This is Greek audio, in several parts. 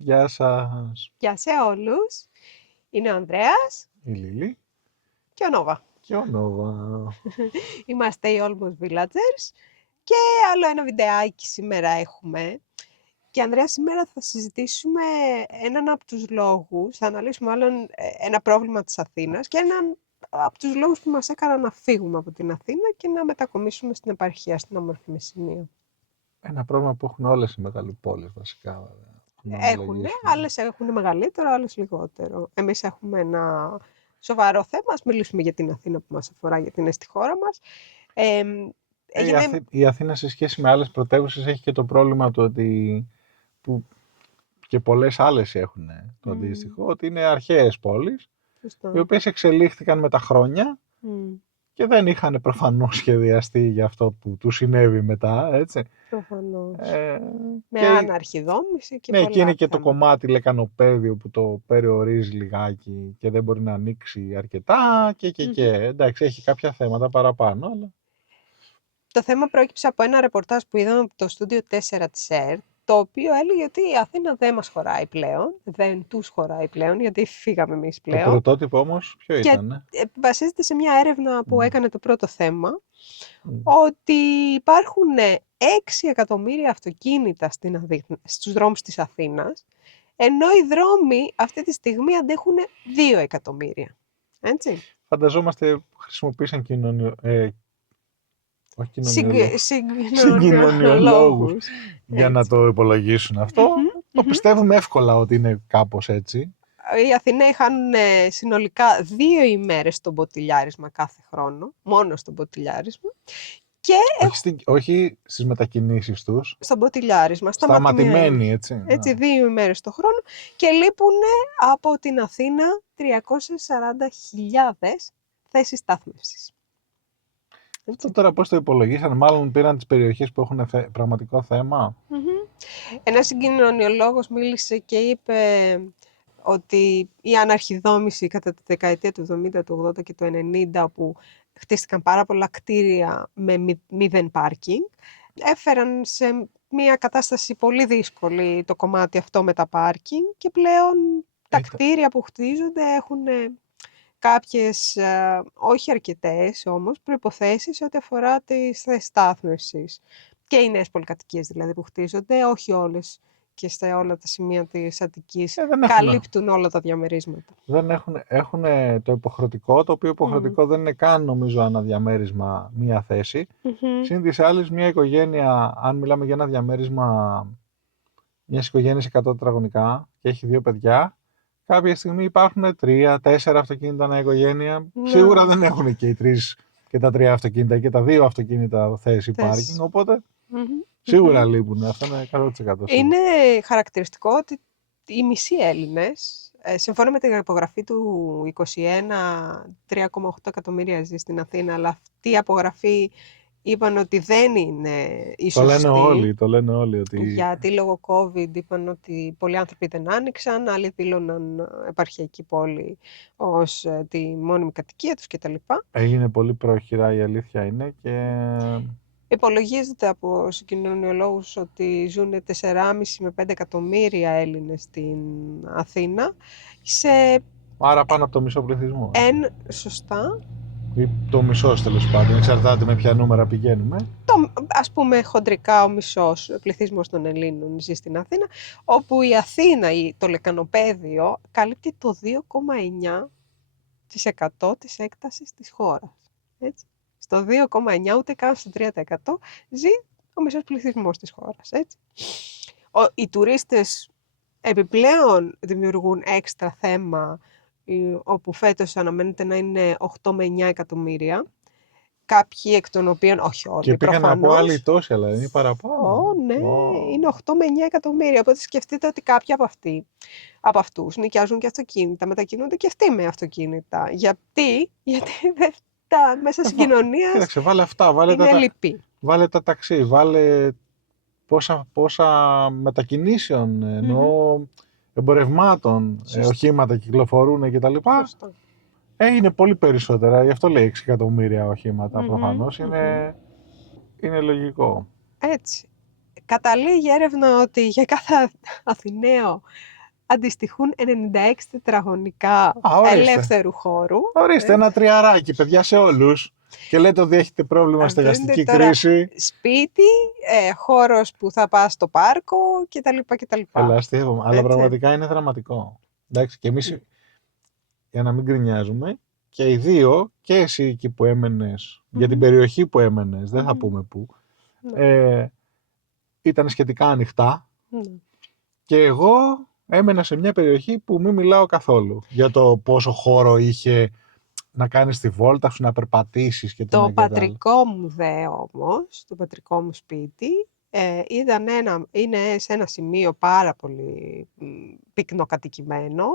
Γεια σας. Γεια σε όλους. Είναι ο Ανδρέας Η Λίλη και ο Νόβα. και ο Νόβα. Είμαστε οι Almost Villagers και άλλο ένα βιντεάκι σήμερα έχουμε. Και Ανδρέα, σήμερα θα συζητήσουμε έναν από τους λόγους, θα αναλύσουμε μάλλον ένα πρόβλημα της Αθήνας και έναν από τους λόγους που μας έκαναν να φύγουμε από την Αθήνα και να μετακομίσουμε στην επαρχία, στην όμορφη Μεσσηνία. Ένα πρόβλημα που έχουν όλες οι μεγαλοπόλεις βασικά. Έχουν, άλλες έχουν μεγαλύτερο, άλλες λιγότερο. Εμείς έχουμε ένα σοβαρό θέμα, ας μιλήσουμε για την Αθήνα που μας αφορά, γιατί είναι στη χώρα μας. Η Αθήνα σε σχέση με άλλες πρωτεύουσες έχει και το πρόβλημα του ότι, που και πολλές άλλες έχουν το αντίστοιχο, ότι είναι αρχαίες πόλεις, οι οποίες εξελίχθηκαν με τα χρόνια και δεν είχαν προφανώς σχεδιαστεί για αυτό που του συνέβη μετά, έτσι. Προφανώς. Με αναρχιδόμηση και πολλά. Ναι, και είναι και το κομμάτι λεκανοπέδιο που το περιορίζει λιγάκι και δεν μπορεί να ανοίξει αρκετά και. Εντάξει, έχει κάποια θέματα παραπάνω, αλλά... Το θέμα προέκυψε από ένα ρεπορτάζ που είδαμε από το Studio 4 της ΕΡΤ, το οποίο έλεγε ότι η Αθήνα δεν μας χωράει πλέον, δεν τους χωράει πλέον, γιατί φύγαμε εμείς πλέον. Το πρωτότυπο όμως ποιο ήταν? Βασίζεται σε μια έρευνα που έκανε το πρώτο θέμα, ότι υπάρχουν 6 εκατομμύρια αυτοκίνητα στους δρόμους της Αθήνας, ενώ οι δρόμοι αυτή τη στιγμή αντέχουν 2 εκατομμύρια. Έτσι. Φανταζόμαστε χρησιμοποίησαν συγκοινωνιολόγους για να το υπολογίσουν αυτό. Το πιστεύουμε εύκολα ότι είναι κάπως έτσι. Οι Αθηναίοι χάνουν συνολικά 2 ημέρες στο μποτιλιάρισμα κάθε χρόνο, μόνο στο μποτιλιάρισμα. Όχι στις μετακινήσεις τους. Στο μποτιλιάρισμα, σταματημένοι, έτσι. Έτσι, 2 ημέρες το χρόνο και λείπουν από την Αθήνα 340.000 θέσεις στάθμευσης. Αυτό τώρα πώς το υπολογίσαν, μάλλον πήραν τις περιοχές που έχουν πραγματικό θέμα. Ένας συγκοινωνιολόγος μίλησε και είπε ότι η αναρχιδόμηση κατά τη δεκαετία του 70, του 80 και του 90, όπου χτίστηκαν πάρα πολλά κτίρια με μηδέν πάρκινγκ, έφεραν σε μια κατάσταση πολύ δύσκολη το κομμάτι αυτό με τα πάρκινγκ και πλέον τα κτίρια που χτίζονται έχουν κάποιες, όχι αρκετές όμως, προϋποθέσεις ό,τι αφορά τις θέσεις στάθμευσης. Και οι νέες πολυκατοικίες δηλαδή που χτίζονται, όχι όλες και στα όλα τα σημεία της Αττικής καλύπτουν όλα τα διαμερίσματα. Δεν έχουν το υποχρεωτικό, το οποίο υποχρεωτικό δεν είναι καν νομίζω αναδιαμέρισμα μία θέση. Συν της άλλης, μια οικογένεια, αν μιλάμε για ένα διαμέρισμα μιας οικογένειας 100 τετραγωνικά και έχει 2 παιδιά, κάποια στιγμή υπάρχουν 3-4 αυτοκίνητα ανά οικογένεια. Σίγουρα δεν έχουν και οι 3 και τα 3 αυτοκίνητα και τα 2 αυτοκίνητα θέση πάρκινγκ, οπότε σίγουρα λείπουν. Αυτό είναι 100%. Είναι χαρακτηριστικό ότι οι μισοί Έλληνες, σύμφωνα με την απογραφή του 21, 3,8 εκατομμύρια ζει στην Αθήνα, αλλά αυτή η απογραφή είπαν ότι δεν είναι η σωστή. Το λένε όλοι. Ότι... Γιατί λόγω COVID είπαν ότι πολλοί άνθρωποι δεν άνοιξαν, άλλοι δήλωναν επαρχιακή πόλη ως τη μόνιμη κατοικία τους κτλ. Έγινε πολύ πρόχειρα, η αλήθεια είναι, και... Υπολογίζεται από συγκοινωνιολόγους ότι ζουν 4,5 με 5 εκατομμύρια Έλληνες στην Αθήνα. Άρα πάνω από το μισό πληθυσμό. Σωστά. Ή το μισός, τέλος πάντων, εξαρτάται με ποια νούμερα πηγαίνουμε. Ας πούμε χοντρικά ο μισός πληθυσμός των Ελλήνων ζει στην Αθήνα, όπου η Αθήνα, το λεκανοπέδιο, καλύπτει το 2,9% της έκτασης της χώρας. Έτσι. Στο 2,9, ούτε καν στο 3% ζει ο μισός πληθυσμός της χώρας. Έτσι. Οι τουρίστες επιπλέον δημιουργούν έξτρα θέμα, όπου φέτος αναμένεται να είναι 8 με 9 εκατομμύρια. Κάποιοι εκ των οποίων, όχι όλοι, και πήγαν από άλλοι τόσοι, αλλά είναι παραπάνω. Ναι, είναι 8 με 9 εκατομμύρια. Οπότε σκεφτείτε ότι κάποιοι από αυτούς νοικιάζουν και αυτοκίνητα, μετακινούνται και αυτοί με αυτοκίνητα. Γιατί τα μέσα συγκοινωνίας. Κοίταξε, βάλε αυτά, είναι λυπή. Βάλε τα ταξί, βάλε πόσα μετακινήσεων, εννοώ εμπορευμάτων, οχήματα κυκλοφορούν κτλ. Είναι πολύ περισσότερα, γι' αυτό λέει 6 εκατομμύρια οχήματα προφανώς, είναι λογικό. Έτσι. Καταλήγει έρευνα ότι για κάθε Αθηναίο αντιστοιχούν 96 τετραγωνικά ελεύθερου χώρου. Ορίστε, ένα τριαράκι, παιδιά, σε όλους. Και λέτε ότι έχετε πρόβλημα στεγαστική κρίση. Σπίτι, χώρος που θα πας στο πάρκο κτλ. Καλά, αστείευομαι. Αλλά πραγματικά είναι δραματικό. Εντάξει, και εμείς, για να μην γκρινιάζουμε, και οι δύο, και εσύ εκεί που έμενες, για την περιοχή που έμενες, δεν θα πούμε πού, ήταν σχετικά ανοιχτά. Και εγώ έμενα σε μια περιοχή που μην μιλάω καθόλου για το πόσο χώρο είχε να κάνεις τη βόλτα σου, να περπατήσεις και το πατρικό μου όμως, το πατρικό μου σπίτι, είναι σε ένα σημείο πάρα πολύ πυκνοκατοικημένο,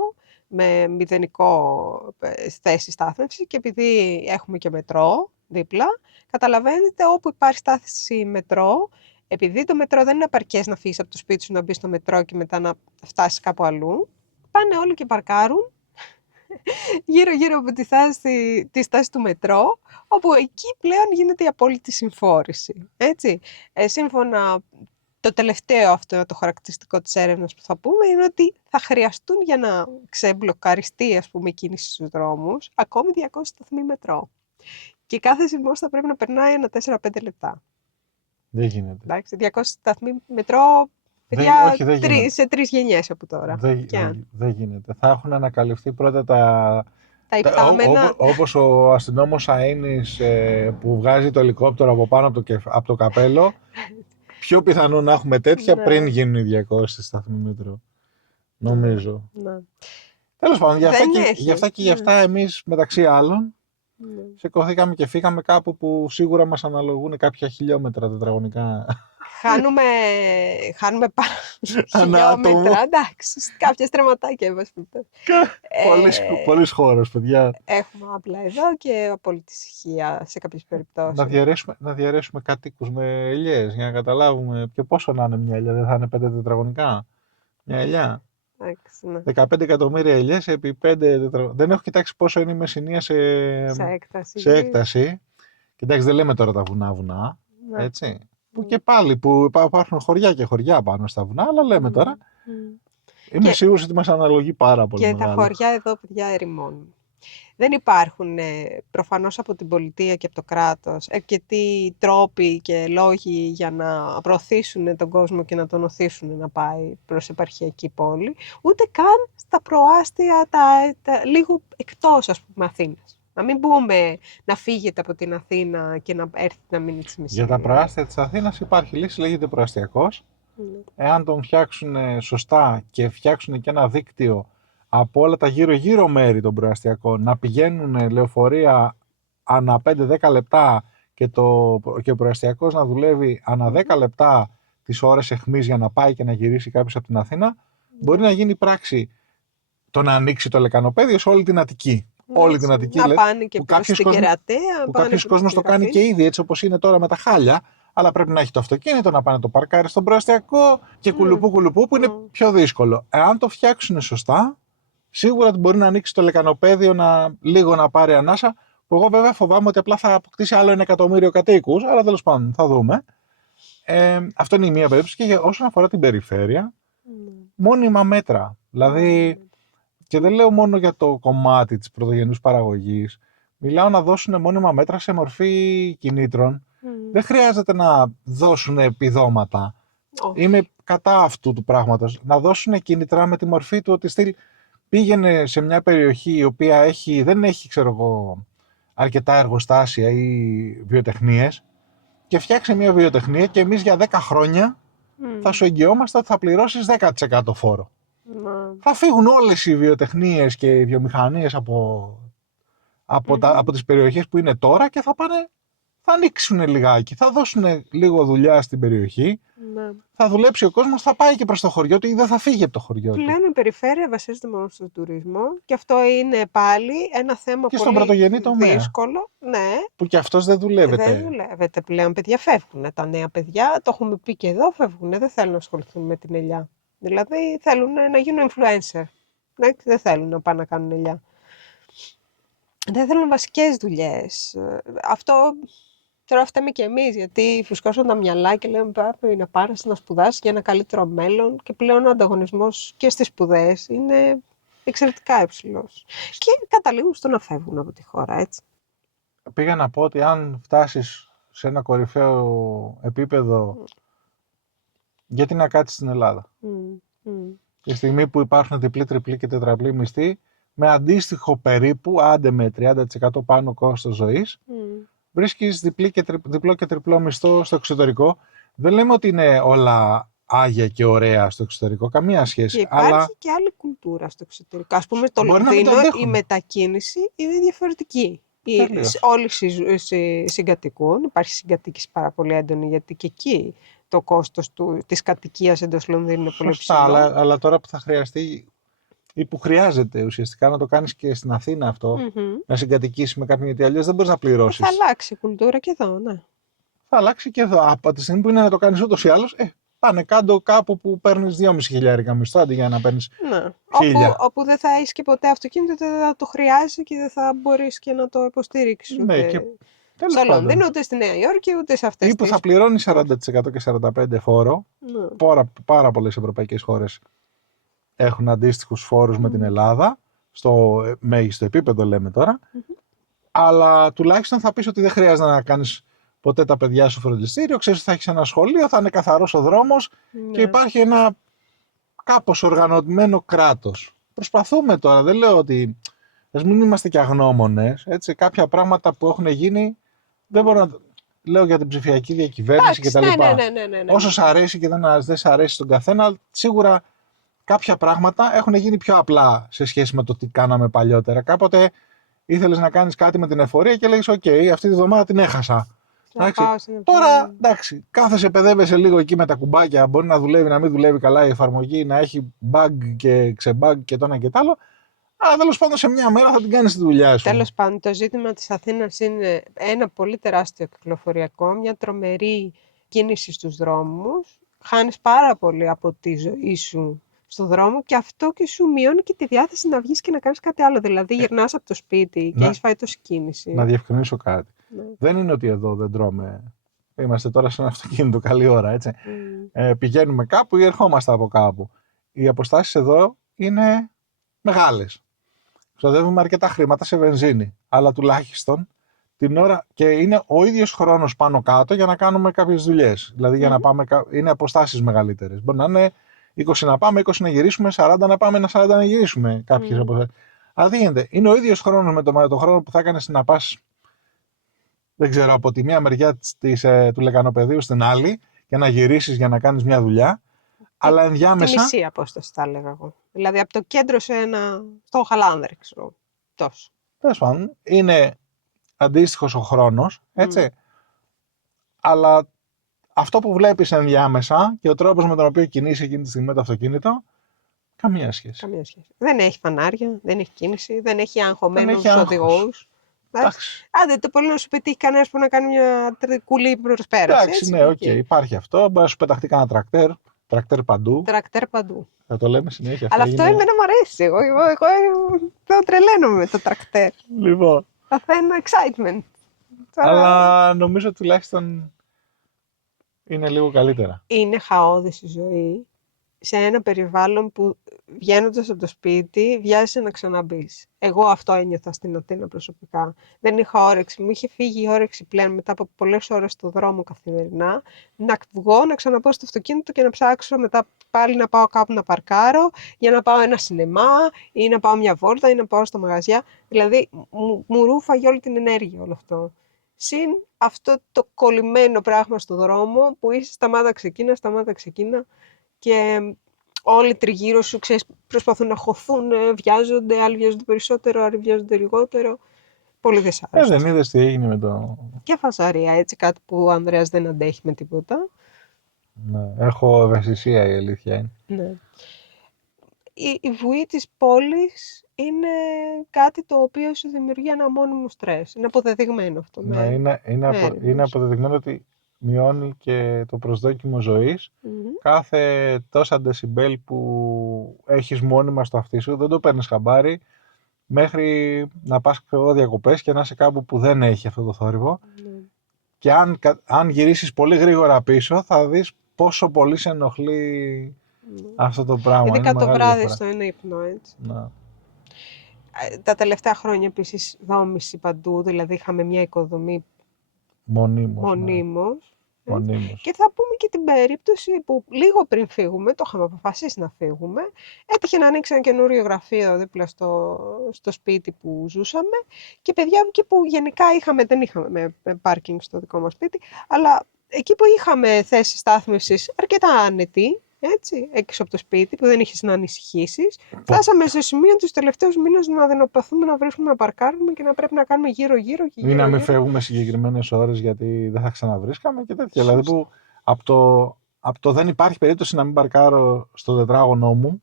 με μηδενικό θέση στάθμευση, και επειδή έχουμε και μετρό δίπλα, καταλαβαίνετε όπου υπάρχει στάθμευση μετρό, επειδή το μετρό δεν είναι επαρκές να φύγεις από το σπίτι σου, να μπεις στο μετρό και μετά να φτάσεις κάπου αλλού, πάνε όλοι και παρκάρουν γύρω-γύρω από τη στάση του μετρό, όπου εκεί πλέον γίνεται η απόλυτη συμφόρηση. Έτσι. Σύμφωνα, το τελευταίο αυτό το χαρακτηριστικό της έρευνας που θα πούμε είναι ότι θα χρειαστούν για να ξεμπλοκαριστεί, ας πούμε, η κίνηση στους δρόμους ακόμη 200 σταθμοί μετρό. Και κάθε σειρμός θα πρέπει να περνάει ένα 4-5 λεπτά. Δεν γίνεται. Εντάξει, 200 σταθμοί μετρό, παιδιά, σε 3 γενιές από τώρα. Δεν γίνεται. Θα έχουν ανακαλυφθεί πρώτα τα υπτάμενα. όπως ο αστυνόμος Αΐνης που βγάζει το ελικόπτερο από πάνω από το καπέλο. Πιο πιθανό να έχουμε τέτοια πριν γίνουν οι 200 σταθμοί μετρό. Νομίζω. Τέλος πάντων, γι' αυτά και γι' αυτά εμείς, μεταξύ άλλων, σηκωθήκαμε και φύγαμε κάπου που σίγουρα μας αναλογούν κάποια χιλιόμετρα τετραγωνικά. Χάνουμε πάρα χιλιόμετρα, εντάξει, κάποια στρεματάκια. Πολύς χώρος, παιδιά. Έχουμε απλά εδώ και απόλυτη ησυχία σε κάποιες περιπτώσεις. Να διαιρέσουμε κατοίκους με ελιές, για να καταλάβουμε και πόσο να είναι μια ελιά. Δεν θα είναι 5 τετραγωνικά μια ελιά. 15 εκατομμύρια ελιές επί 5 τετραγωνικά. Δεν έχω κοιτάξει πόσο είναι η Μεσσηνία σε έκταση. Κοιτάξτε, δεν λέμε τώρα τα βουνά, έτσι. Που και πάλι που υπάρχουν χωριά και χωριά πάνω στα βουνά, αλλά λέμε τώρα. Είμαι σίγουρος ότι μας αναλογεί πάρα πολύ. Και τα χωριά εδώ, παιδιά, ερημώνουν. Δεν υπάρχουν προφανώς από την πολιτεία και από το κράτος αρκετοί τρόποι και λόγοι για να προωθήσουν τον κόσμο και να τον οθήσουν να πάει προς επαρχιακή πόλη, ούτε καν στα προάστια, λίγο εκτός, ας πούμε, Αθήνας. Να μην πούμε να φύγετε από την Αθήνα και να έρθετε να μείνετε στη Μεσσηνία. Για τα προάστια της Αθήνας υπάρχει λύση, λέγεται προαστιακός. Εάν τον φτιάξουν σωστά και φτιάξουν και ένα δίκτυο από όλα τα γύρω-γύρω μέρη των προαστιακών, να πηγαίνουν λεωφορεία ανά 5-10 λεπτά και ο προαστιακός να δουλεύει ανά 10 λεπτά τις ώρες αιχμής για να πάει και να γυρίσει κάποιος από την Αθήνα, μπορεί να γίνει πράξη το να ανοίξει το λεκανοπέδιο σε όλη την Αττική. Όλη την Αττική, να πάνε και προς την Κερατέα. Που κάποιος κόσμος το κάνει και ήδη, έτσι όπως είναι τώρα με τα χάλια, αλλά πρέπει να έχει το αυτοκίνητο, να πάνε το παρκάρι στον προαστιακό και κουλουπού που είναι πιο δύσκολο. Εάν το φτιάξουν σωστά, σίγουρα μπορεί να ανοίξει το λεκανοπέδιο λίγο να πάρει ανάσα, που εγώ βέβαια φοβάμαι ότι απλά θα αποκτήσει άλλο 1 εκατομμύριο κατοίκους, αλλά τέλος πάντων θα δούμε. Αυτό είναι η μία περίπτωση. Και όσον αφορά την περιφέρεια, μόνιμα μέτρα. Δηλαδή, και δεν λέω μόνο για το κομμάτι της πρωτογενούς παραγωγής, μιλάω να δώσουν μόνιμα μέτρα σε μορφή κινήτρων. Δεν χρειάζεται να δώσουν επιδόματα. Είμαι κατά αυτού του πράγματος. Να δώσουν κίνητρα με τη μορφή του ότι πήγαινε σε μια περιοχή η οποία δεν έχει, ξέρω εγώ, αρκετά εργοστάσια ή βιοτεχνίες και φτιάξε μια βιοτεχνία και εμείς για 10 χρόνια θα σου εγγυόμαστε ότι θα πληρώσεις 10% φόρο. Θα φύγουν όλες οι βιοτεχνίες και οι βιομηχανίες από τις περιοχές που είναι τώρα και θα ανοίξουν λιγάκι, θα δώσουν λίγο δουλειά στην περιοχή, θα δουλέψει ο κόσμος, θα πάει και προς το χωριό του ή δεν θα φύγει από το χωριό του. Πλέον η περιφέρεια βασίζεται μόνο στον τουρισμό και αυτό είναι πάλι ένα θέμα και πολύ στον πρωτογενή τομέα, δύσκολο. Ναι. Που και αυτός δεν δουλεύεται. Δεν δουλεύεται πλέον. Παιδιά φεύγουν. Τα νέα παιδιά, το έχουμε πει και εδώ, φεύγουν. Δεν θέλουν να ασχοληθούν με την ελιά. Δηλαδή θέλουν να γίνουν influencer. Δεν θέλουν να πάνε να κάνουν ελιά. Δεν θέλουν βασικές δουλειές. Αυτό Τώρα φταίμε και εμείς, γιατί φουσκώσαν τα μυαλά και λέμε πρέπει να πάρεις να σπουδάσεις για ένα καλύτερο μέλλον και πλέον ο ανταγωνισμός και στις σπουδές είναι εξαιρετικά υψηλός. Και καταλήγουν στο να φεύγουν από τη χώρα, έτσι. Πήγα να πω ότι αν φτάσεις σε ένα κορυφαίο επίπεδο, γιατί να κάτσεις στην Ελλάδα. Τη στιγμή που υπάρχουν διπλή, τριπλή και τετραπλή μισθή, με αντίστοιχο περίπου, άντε με 30% πάνω κόστος ζωής, βρίσκεις διπλό και τριπλό μισθό στο εξωτερικό. Δεν λέμε ότι είναι όλα άγια και ωραία στο εξωτερικό, καμία σχέση. Και υπάρχει και άλλη κουλτούρα στο εξωτερικό. Ας πούμε, στο Λονδίνο η μετακίνηση είναι διαφορετική. Όλοι συγκατοικούν, υπάρχει συγκατοίκηση πάρα πολύ έντονη, γιατί και εκεί το κόστος της κατοικίας εντός Λονδίνου είναι πολύ ψηλό. Αλλά τώρα που θα χρειαστεί ή που χρειάζεται ουσιαστικά να το κάνεις και στην Αθήνα αυτό, να συγκατοικήσεις με κάποιον, γιατί αλλιώς δεν μπορείς να πληρώσεις. Θα αλλάξει η κουλτούρα και εδώ, ναι. Θα αλλάξει και εδώ. Από τη στιγμή που είναι να το κάνεις ούτως ή άλλως, πάνε κάτω κάπου που παίρνεις 2.500 μισθό αντί για να παίρνεις 1.000. Όπου δεν θα έχεις και ποτέ αυτοκίνητο, δεν θα το χρειάζεσαι και δεν θα μπορείς και να το υποστηρίξεις. Ναι, και στο Λονδίνο, ούτε στη Νέα Υόρκη, ούτε σε αυτές. Ή που θα πληρώνει 40% και 45% φόρο. Πάρα πολλές ευρωπαϊκές χώρες έχουν αντίστοιχους φόρους με την Ελλάδα. Στο μέγιστο επίπεδο λέμε τώρα. Αλλά τουλάχιστον θα πεις ότι δεν χρειάζεται να κάνεις ποτέ τα παιδιά σου φροντιστήριο. Ξέρεις ότι θα έχεις ένα σχολείο, θα είναι καθαρός ο δρόμος και υπάρχει ένα κάπως οργανωμένο κράτος. Προσπαθούμε τώρα, δεν λέω ότι ας μην είμαστε και αγνώμονες. Έτσι, κάποια πράγματα που έχουν γίνει δεν μπορώ να. Λέω για την ψηφιακή διακυβέρνηση κτλ. Ναι. Όσο σ' αρέσει και δεν σ' αρέσει στον καθένα, σίγουρα κάποια πράγματα έχουν γίνει πιο απλά σε σχέση με το τι κάναμε παλιότερα. Κάποτε ήθελες να κάνεις κάτι με την εφορία και λέγεις: «ΟΚ, αυτή τη βδομάδα την έχασα». Τώρα, εντάξει, κάθεσαι, παιδεύεσαι λίγο εκεί με τα κουμπάκια. Μπορεί να δουλεύει, να μην δουλεύει καλά η εφαρμογή, να έχει bug και ξebug και το ένα και το άλλο. Αλλά τέλος πάντων σε μια μέρα θα την κάνεις τη δουλειά σου. Τέλος πάντων, το ζήτημα της Αθήνας είναι ένα πολύ τεράστιο κυκλοφοριακό, μια τρομερή κίνηση στους δρόμους. Χάνεις πάρα πολύ από τη ζωή σου στον δρόμο και αυτό και σου μειώνει και τη διάθεση να βγεις και να κάνεις κάτι άλλο. Δηλαδή γυρνάς από το σπίτι και έχεις φάει τόση κίνηση. Να διευκρινίσω κάτι. Δεν είναι ότι εδώ δεν τρώμε. Είμαστε τώρα σε ένα αυτοκίνητο, καλή ώρα, έτσι. Πηγαίνουμε κάπου ή ερχόμαστε από κάπου. Οι αποστάσεις εδώ είναι μεγάλες. Ξοδεύουμε αρκετά χρήματα σε βενζίνη, αλλά τουλάχιστον την ώρα και είναι ο ίδιος χρόνος πάνω κάτω για να κάνουμε κάποιες δουλειές. Δηλαδή για να πάμε, είναι αποστάσεις μεγαλύτερες. Μπορεί να είναι 20 να πάμε, 20 να γυρίσουμε, 40 να πάμε, 40 να γυρίσουμε κάποιες αποστάσεις. Αλλά τι γίνεται, είναι ο ίδιος χρόνος με το χρόνο που θα έκανες να πας, δεν ξέρω, από τη μία μεριά του Λεκανοπεδίου στην άλλη και να γυρίσεις για να κάνεις μια δουλειά. Αλλά ενδιάμεσα. Τη μισή απόσταση θα έλεγα εγώ. Δηλαδή από το κέντρο στο Χαλάνδρη, ξέρω. Τόσο. Τέλος πάντων, είναι αντίστοιχος ο χρόνος, έτσι. Αλλά αυτό που βλέπεις ενδιάμεσα και ο τρόπος με τον οποίο κινείσαι εκείνη τη στιγμή το αυτοκίνητο, καμία σχέση. Καμία σχέση. Δεν έχει φανάρια, δεν έχει κίνηση, δεν έχει αγχωμένους οδηγούς. Άντε, το πολύ να σου πετύχει κανένας που να κάνει μια κουλή προσπέραση. Εντάξει, ναι, οκ, υπάρχει αυτό. Μπορεί να σου πεταχτεί κανένα τρακτέρ παντού. Τρακτέρ παντού. Θα το λέμε συνέχεια. Αλλά αυτό εμένα μου αρέσει. Εγώ τρελαίνομαι με το τρακτέρ. Λοιπόν. Θα ένα excitement. Αλλά νομίζω τουλάχιστον είναι λίγο καλύτερα. Είναι χαόδης η ζωή σε ένα περιβάλλον που βγαίνοντας από το σπίτι βιάζεσαι να ξαναμπείς. Εγώ αυτό ένιωθα στην Αθήνα προσωπικά. Δεν είχα όρεξη. Μου είχε φύγει η όρεξη πλέον μετά από πολλές ώρες στο δρόμο καθημερινά. Να βγω, να ξαναπάω στο αυτοκίνητο και να ψάξω μετά πάλι να πάω κάπου να παρκάρω για να πάω ένα σινεμά ή να πάω μια βόλτα ή να πάω στα μαγαζιά. Δηλαδή μου ρούφαγε όλη την ενέργεια όλο αυτό. Συν αυτό το κολλημένο πράγμα στο δρόμο που είσαι σταμάτα ξεκίνα και όλοι τριγύρω σου, ξέρεις, προσπαθούν να χωθούν, βιάζονται, άλλοι βιάζονται περισσότερο, άλλοι βιάζονται λιγότερο. Πολύ δυσάρεστο. Δεν είδες τι έγινε με το. Και φασαρία, έτσι, κάτι που ο Ανδρέας δεν αντέχει με τίποτα. Ναι, έχω ευαισθησία, η αλήθεια είναι. Ναι. Η βουή της πόλης είναι κάτι το οποίο σου δημιουργεί ένα μόνιμο στρες. Είναι αποδεδειγμένο αυτό. Ναι, είναι αποδεδειγμένο ότι μειώνει και το προσδόκιμο ζωής. Κάθε τόσα δεσιμπέλ που έχεις μόνιμα στο αυτί σου, δεν το παίρνεις χαμπάρι, μέχρι να πας διακοπές και να είσαι κάπου που δεν έχει αυτό το θόρυβο. Και αν γυρίσεις πολύ γρήγορα πίσω, θα δεις πόσο πολύ σε ενοχλεί αυτό το πράγμα. Ειδικά Είναι το μεγάλη βράδυ διαφορά. στο ένα ύπνο, έτσι. Να. Τα τελευταία χρόνια επίσης δόμηση παντού, δηλαδή είχαμε μια οικοδομή Μονίμως. Ναι. μονίμως. Μονίμως. Και θα πούμε και την περίπτωση που λίγο πριν φύγουμε, το είχαμε αποφασίσει να φύγουμε, έτυχε να ανοίξει ένα καινούριο γραφείο δίπλα στο σπίτι που ζούσαμε και παιδιά και που γενικά δεν είχαμε πάρκινγκ στο δικό μας σπίτι, αλλά εκεί που είχαμε θέση στάθμευσης αρκετά άνετη, έτσι, έξω από το σπίτι, που δεν είχες να ανησυχήσεις, φτάσαμε σε σημείο τους τελευταίους μήνες να αδυνατωθούμε να βρίσκουμε να παρκάρουμε και να πρέπει να κάνουμε γύρω-γύρω και ή να μην φεύγουμε συγκεκριμένες ώρες γιατί δεν θα ξαναβρίσκαμε και τέτοια. Δηλαδή που από το δεν υπάρχει περίπτωση να μην παρκάρω στο τετράγωνό μου,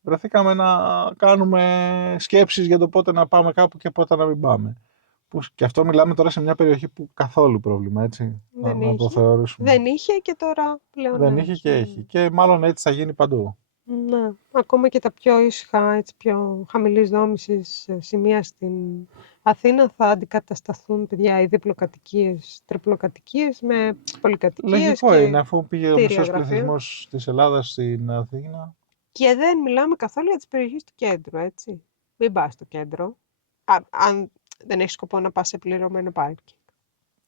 βρεθήκαμε να κάνουμε σκέψεις για το πότε να πάμε κάπου και πότε να μην πάμε. Και αυτό μιλάμε τώρα σε μια περιοχή που καθόλου πρόβλημα, έτσι, να το θεωρήσουμε. Δεν είχε και τώρα πλέον δεν είχε και έχει. Και μάλλον έτσι θα γίνει παντού. Ναι, ακόμα και τα πιο ήσυχα, έτσι, πιο χαμηλής δόμησης σημεία στην Αθήνα θα αντικατασταθούν, παιδιά, οι διπλοκατοικίες, τριπλοκατοικίες με πολυκατοικίες. Λογικό είναι, αφού πήγε ο μισός πληθυσμός της Ελλάδας στην Αθήνα. Και δεν μιλάμε καθόλου για τις περιοχές του κέντρου, έτσι. Μην πας στο κέντρο, αν δεν έχεις σκοπό να πας σε πληρωμένο πάρκινγκ.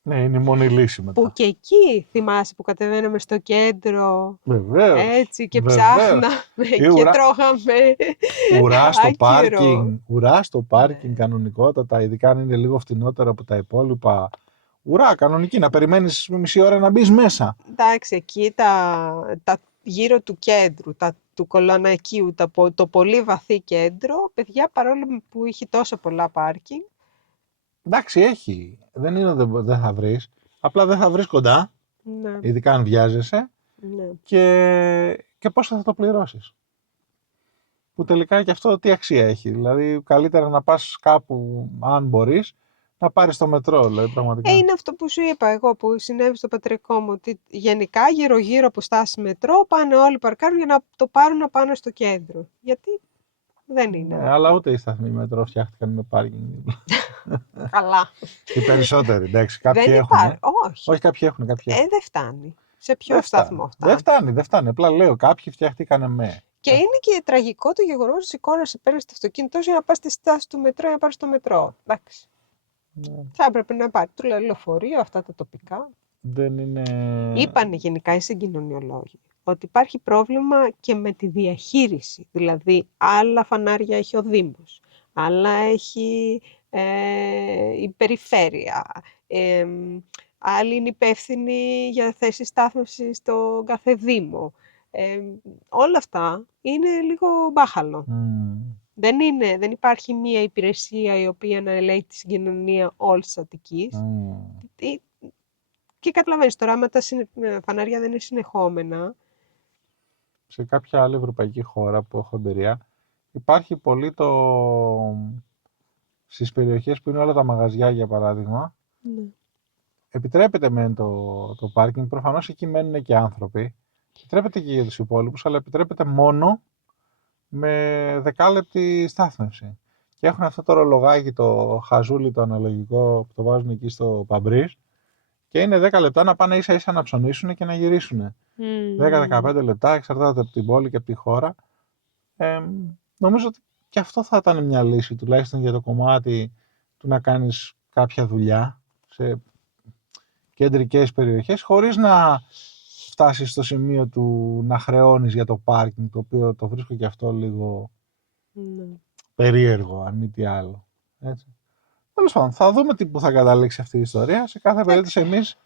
Ναι, είναι η μόνη λύση μετά. Που και εκεί θυμάσαι που κατεβαίναμε στο κέντρο. Βεβαίως. Έτσι και ψάχναμε και τρώγαμε. Ουρά στο πάρκινγκ κανονικότατα, ειδικά αν είναι λίγο φτηνότερο από τα υπόλοιπα. Ουρά, κανονική, να περιμένεις μισή ώρα να μπεις μέσα. Εντάξει, εκεί τα γύρω του κέντρου, του Κολονακίου, το πολύ βαθύ κέντρο, παιδιά, παρόλο που είχε τόσο πολλά πάρκινγκ. Εντάξει, έχει. Δεν είναι ότι δεν θα βρεις. Απλά δεν θα βρεις κοντά, ναι. ειδικά αν βιάζεσαι. Ναι. Και πώς θα το πληρώσεις. Που τελικά και αυτό τι αξία έχει. Δηλαδή, καλύτερα να πας κάπου, αν μπορείς, να πάρεις το μετρό, δηλαδή, πραγματικά. Είναι αυτό που σου είπα εγώ, που συνέβη στο πατρικό μου, ότι γενικά γύρω-γύρω από στάσεις μετρό πάνε όλοι παρκάρουν για να το πάρουν να πάνε στο κέντρο. Γιατί δεν είναι. Ναι, αλλά ούτε οι σταθμοί μετρό φτιάχτηκαν με πάρκινγκ. Καλά. Οι περισσότεροι, εντάξει, κάποιοι έχουν. Όχι, κάποιοι έχουν. Δεν φτάνει. Σε ποιο σταθμό φτάνει. Δεν φτάνει. Απλά λέω, κάποιοι φτιάχτηκαν με. Και είναι και τραγικό το γεγονός της εικόνας σε παίρνεις το αυτοκίνητο για να πας στη στάση του μετρό, για να πάρεις το μετρό. Εντάξει. Ναι. Θα έπρεπε να πάρει το λεωφορείο, αυτά τα τοπικά. Δεν είναι. Είπανε γενικά οι συγκοινωνιολόγοι ότι υπάρχει πρόβλημα και με τη διαχείριση. Δηλαδή, άλλα φανάρια έχει ο Δήμος, άλλα έχει η περιφέρεια, άλλοι είναι υπεύθυνοι για θέσεις στάθμευσης στο κάθε Δήμο. Όλα αυτά είναι λίγο μπάχαλο. Δεν υπάρχει μία υπηρεσία η οποία να ελέγχει τη συγκοινωνία όλης της Αττικής. Και καταλαβαίνεις τώρα, άμα τα φανάρια δεν είναι συνεχόμενα. Σε κάποια άλλη ευρωπαϊκή χώρα που έχω εμπειρία, υπάρχει πολύ στις περιοχές που είναι όλα τα μαγαζιά, για παράδειγμα. Ναι. Επιτρέπεται μεν το πάρκινγκ, προφανώς εκεί μένουν και άνθρωποι. Επιτρέπεται και για τους υπόλοιπους, αλλά επιτρέπεται μόνο με δεκάλεπτη στάθμευση. Και έχουν αυτό το ρολογάκι, το χαζούλι, το αναλογικό που το βάζουν εκεί στο Παμπρίς και είναι 10 λεπτά να πάνε ίσα ίσα να ψωνίσουν και να γυρίσουν. 10-15 λεπτά, εξαρτάται από την πόλη και από τη χώρα. Νομίζω ότι και αυτό θα ήταν μια λύση, τουλάχιστον για το κομμάτι του να κάνεις κάποια δουλειά σε κεντρικές περιοχές, χωρίς να φτάσεις στο σημείο του να χρεώνεις για το πάρκινγκ, το οποίο το βρίσκω και αυτό λίγο περίεργο, αν μη τι άλλο. Έτσι. Τέλος πάντων, θα δούμε που θα καταλήξει αυτή η ιστορία. Σε κάθε περίπτωση εμείς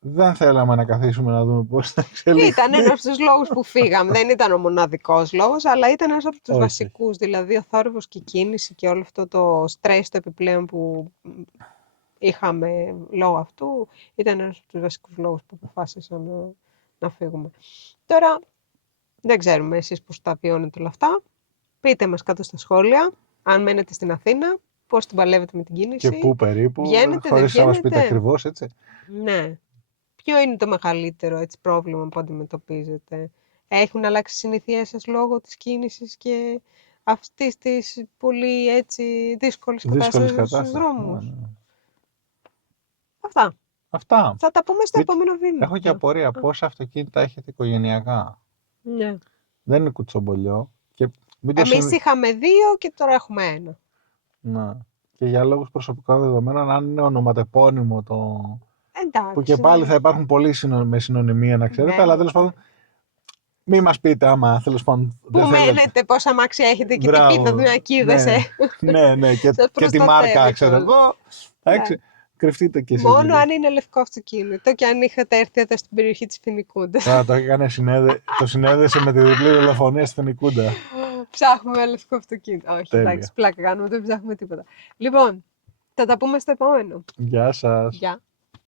δεν θέλαμε να καθίσουμε να δούμε πώς θα εξελιχθεί. Ήταν ένας από τους λόγους που φύγαμε. Δεν ήταν ο μοναδικός λόγος, αλλά ήταν ένας από τους βασικούς. Δηλαδή ο θόρυβος και η κίνηση και όλο αυτό το στρες το επιπλέον που είχαμε λόγω αυτού, ήταν ένας από τους βασικούς λόγους που αποφάσισαμε να φύγουμε. Τώρα, δεν ξέρουμε εσείς πώς τα βιώνετε όλα αυτά. Πείτε μας κάτω στα σχόλια, αν μένετε στην Αθήνα, πώς την παλεύετε με την κίνηση. Και πού περίπου, χωρίς να μας πείτε ακριβώς, έτσι. Ναι. Ποιο είναι το μεγαλύτερο πρόβλημα που αντιμετωπίζετε? Έχουν αλλάξει συνήθειές σας λόγω της κίνησης και αυτής της πολύ δύσκολης κατάστασης στους δρόμους? Ναι. Αυτά. Αυτά. Θα τα πούμε στο επόμενο βίντεο. Έχω και απορία. Πόσα αυτοκίνητα έχετε οικογενειακά? Ναι. Δεν είναι κουτσομπολιό. Και μην το Εμείς είχαμε 2 και τώρα έχουμε 1. Να. Και για λόγους προσωπικών δεδομένων, αν είναι ονοματεπώνυμο το. Εντάξει. Που και πάλι θα υπάρχουν πολλοί με συνωνυμία, να ξέρετε, αλλά τέλος πάντων. Μην μας πείτε άμα τέλος πάντων. Πού μένετε, πόσα αμάξια έχετε και τι πίθα δυνακίδεσαι. Ναι, και τη μάρκα, ξέρω εγώ. Εντάξει, κρυφτείτε κι εσείς. Μόνο αν είναι λευκό αυτοκίνητο και αν είχατε έρθει εδώ στην περιοχή της Φοινικούντας. Το έκανε το συνέδεσε με τη διπλή δολοφονία στη Φοινικούντα. Ψάχνουμε λευκό αυτοκίνητο. Όχι, εντάξει, πλάκα κάνουμε, δεν ψάχνουμε τίποτα. Λοιπόν, θα τα πούμε στο επόμενο. Γεια σας. Γεια.